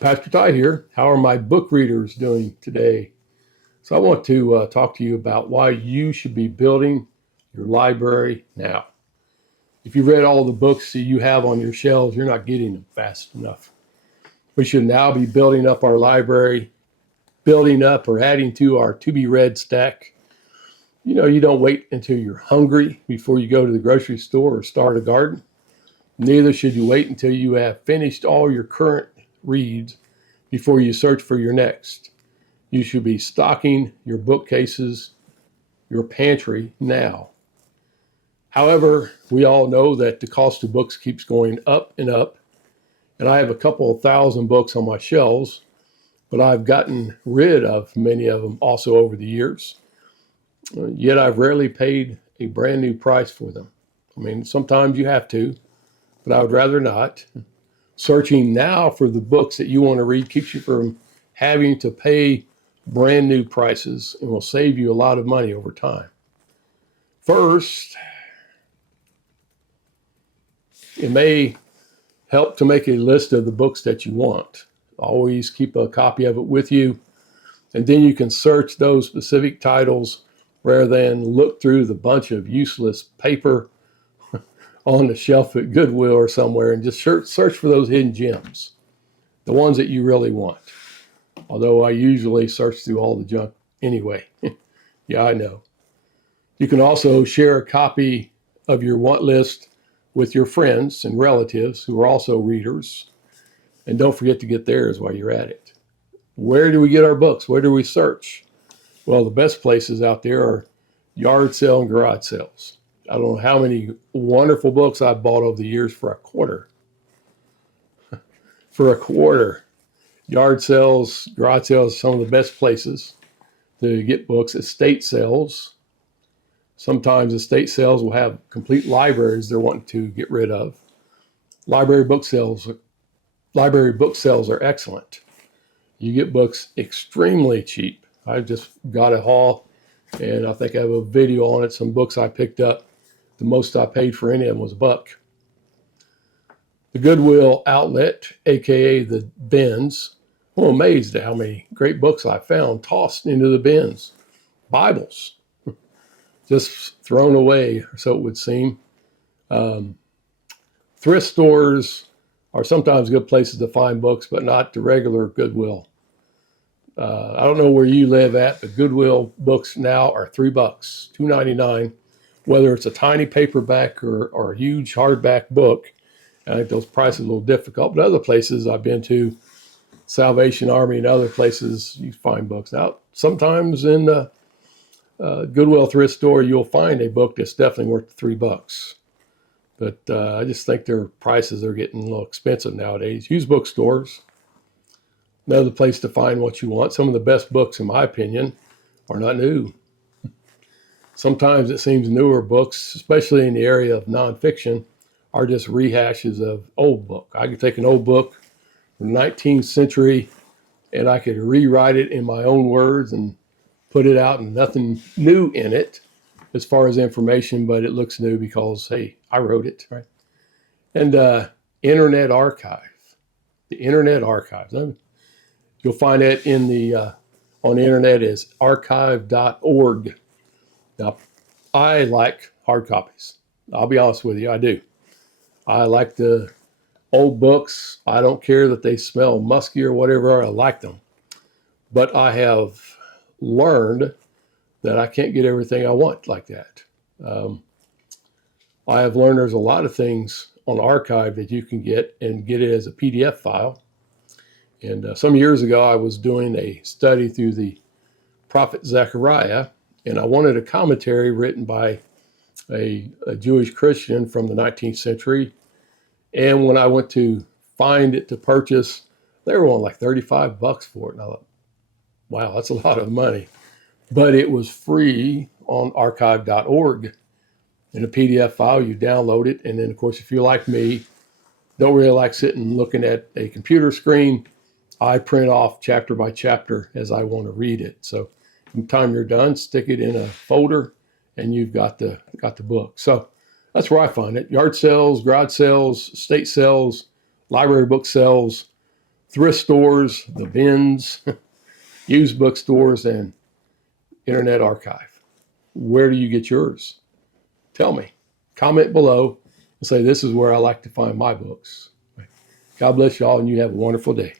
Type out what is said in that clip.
Pastor Ty here. How are my book readers doing today? So I want to talk to you about why you should be building your library now. If you read all the books that you have on your shelves, you're not getting them fast enough. We should now be building up our library, building up or adding to our to-be-read stack. You don't wait until you're hungry before you go to the grocery store or start a garden. Neither should you wait until you have finished all your current reads before you search for your next. You should be stocking your bookcases, your pantry now. However, we all know that the cost of books keeps going up and up, and I have a couple of thousand books on my shelves, but I've gotten rid of many of them also over the years. Yet I've rarely paid a brand new price for them. I mean, sometimes you have to, but I would rather not. Searching now for the books that you want to read keeps you from having to pay brand new prices and will save you a lot of money over time. First, it may help to make a list of the books that you want. Always keep a copy of it with you, and then you can search those specific titles rather than look through the bunch of useless paper on the shelf at Goodwill or somewhere and just search for those hidden gems, the ones that you really want. Although I usually search through all the junk anyway. Yeah, I know. You can also share a copy of your want list with your friends and relatives who are also readers. And don't forget to get theirs while you're at it. Where do we get our books? Where do we search? Well, the best places out there are yard sale and garage sales. I don't know how many wonderful books I've bought over the years for a quarter. For a quarter. Yard sales, garage sales, some of the best places to get books. Estate sales. Sometimes estate sales will have complete libraries they're wanting to get rid of. Library book sales are excellent. You get books extremely cheap. I just got a haul, and I think I have a video on it. Some books I picked up. The most I paid for any of them was $1. The Goodwill outlet, aka the bins. I'm amazed at how many great books I found tossed into the bins. Bibles, just thrown away, so it would seem. Thrift stores are sometimes good places to find books, but not the regular Goodwill. I don't know where you live at, but Goodwill books now are $3, $2.99. Whether it's a tiny paperback or a huge hardback book. I think those prices are a little difficult, but other places I've been to, Salvation Army and other places, you find books out. Sometimes in the Goodwill thrift store, you'll find a book that's definitely worth $3. But I just think their prices are getting a little expensive nowadays. Used bookstores, another place to find what you want. Some of the best books, in my opinion, are not new. Sometimes it seems newer books, especially in the area of nonfiction, are just rehashes of old book. I could take an old book from the 19th century and I could rewrite it in my own words and put it out, and nothing new in it as far as information, but it looks new because, hey, I wrote it, right? And Internet Archive, the Internet Archives. You'll find that in the on the internet as archive.org. Now, I like hard copies. I'll be honest with you, I do. I like the old books. I don't care that they smell musky or whatever. I like them. But I have learned that I can't get everything I want like that. I have learned there's a lot of things on archive that you can get and get it as a PDF file. And some years ago, I was doing a study through the prophet Zechariah, and I wanted a commentary written by a Jewish Christian from the 19th century. And when I went to find it to purchase, they were on like $35 for it. And I thought, wow, that's a lot of money. But it was free on archive.org. In a PDF file, you download it. And then, of course, if you're like me, don't really like sitting looking at a computer screen, I print off chapter by chapter as I want to read it. So from the time you're done, stick it in a folder, and you've got the book. So that's where I find it. Yard sales, garage sales, estate sales, library book sales. thrift stores, the bins, used bookstores, and Internet Archive. Where do you get yours? Tell me. Comment below and say, this is where I like to find my books. God bless you all, and you have a wonderful day.